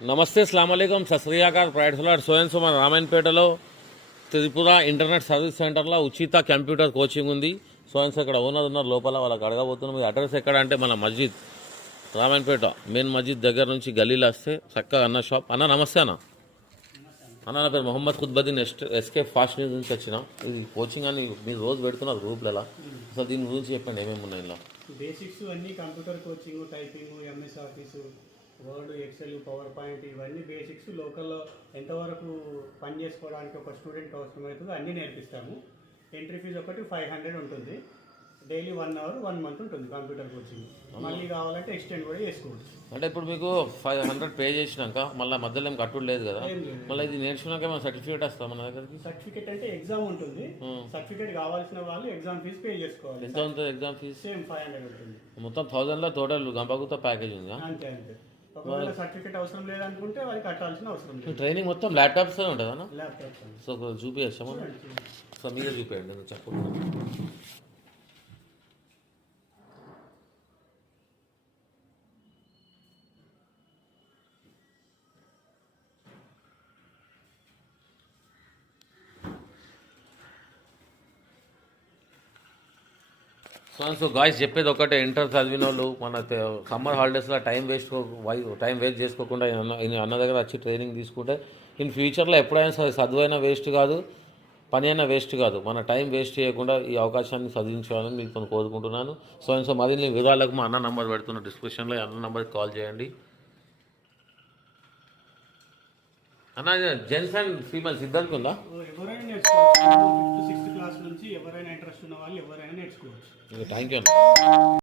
నమస్తే అస్సలాముఅలైకుం సశ్రీయాకాల్ ప్రైడ్స్లాడ్ సోయన్ Suman రామాయణపేటలో Tripura internet service సెంటర్లో ఉచిత కంప్యూటర్ కోచింగ్ ఉంది. సోయన్స్ ఇక్కడ ఓనర్ ఉన్నారు లోపల, వాళ్ళకి అడగబోతున్నాం. మీ అడ్రస్ ఎక్కడ అంటే మన మస్జిద్ రామాయణపేట మెయిన్ మస్జిద్ దగ్గర నుంచి గల్లీలో వస్తే చక్కగా అన్న షాప్. అన్న నమస్తే అన్న. అన్న నా పేరు మొహమ్మద్ ఖుద్బద్దీన్ ఎస్కే ఫాస్ట్ న్యూస్ నుంచి వచ్చిన. ఇది కోచింగ్ అని మీరు రోజు పెడుతున్నారు గ్రూప్లలో, అసలు దీని గురించి చెప్పండి ఏమేమి ఉన్నాయి ఇలా. బేసిక్స్ అన్నీ computer coaching, typing, MS office, word, excel, power point, ఇవన్నీ బేసిక్స్ లోకల్లో ఎంతవరకు పని చేసుకోవడానికి ఒక స్టూడెంట్కి అవసరమవుతుందో అన్నీ నేర్పిస్తాము. ఎంట్రీ ఫీజు ఒకటి 500 ఉంటుంది. డైలీ 1 అవర్ 1 మంత్ ఉంటుంది కంప్యూటర్ కోచింగ్. మళ్ళీ కావాలంటే ఎక్స్టెండ్ కూడా చేసుకోవచ్చు. అంటే ఇప్పుడు మీకు 500 పే చేసినాక మళ్ళీ మధ్యలో ఏం కట్టుడు లేదు కదా, మళ్ళీ ఇది నేర్చుకున్నాక ఏమైనా సర్టిఫికేట్ వస్తా మన దగ్గరికి? సర్టిఫికేట్ అంటే ఎగ్జామ్ ఉంటుంది. సర్టిఫికేట్ కావాల్సిన వాళ్ళు ఎగ్జామ్ ఫీజు పే చేసుకోవాలి. ఎంత ఉంటుంది ఎగ్జామ్ ఫీజు? సేమ్ 500 ఉంటుంది. మొత్తం 1000లో టోటల్ గంపగుతో ప్యాకేజ్ ఉందా? అంతే అంతే. ఒకవేళ సర్టిఫికేట్ అవసరం లేదనుకుంటే వాళ్ళకి కట్టాల్సిన అవసరం లేదు. ట్రైనింగ్ మొత్తం ల్యాప్టాప్స్ ఉంటుందా? ల్యాప్టాప్ సో చూపించాము. సో మీరే చూపించండి, నేను చెప్పండి. సో గాయస్ చెప్పేది ఒకటే, ఇంటర్ చదివిన వాళ్ళు మన సమ్మర్ హాలిడేస్లో టైం వేస్ట్ చేసుకోకుండా అన్న దగ్గర వచ్చి ట్రైనింగ్ తీసుకుంటే ఇన్ ఫ్యూచర్లో ఎప్పుడైనా సరే చదువైనా వేస్ట్ కాదు, పని అయినా వేస్ట్ కాదు. మన టైం వేస్ట్ చేయకుండా ఈ అవకాశాన్ని చదివించాలని మీకు కోరుకుంటున్నాను. సో మరిన్ని వివరాలకు మా అన్న నంబర్ పెడుతున్న డిస్క్రిప్షన్లో, అన్న నంబర్కి కాల్ చేయండి. అన్న జెంట్స్ అండ్ ఫీమేల్స్ ఇద్దరికి ఉందా? ఎవరైనా నేర్చుకోవచ్చు. 5th, 6th క్లాస్ నుంచి ఎవరైనా ఇంట్రెస్ట్ ఉన్న వాళ్ళు ఎవరైనా నేర్చుకోవచ్చు. థ్యాంక్ యూ అన్న.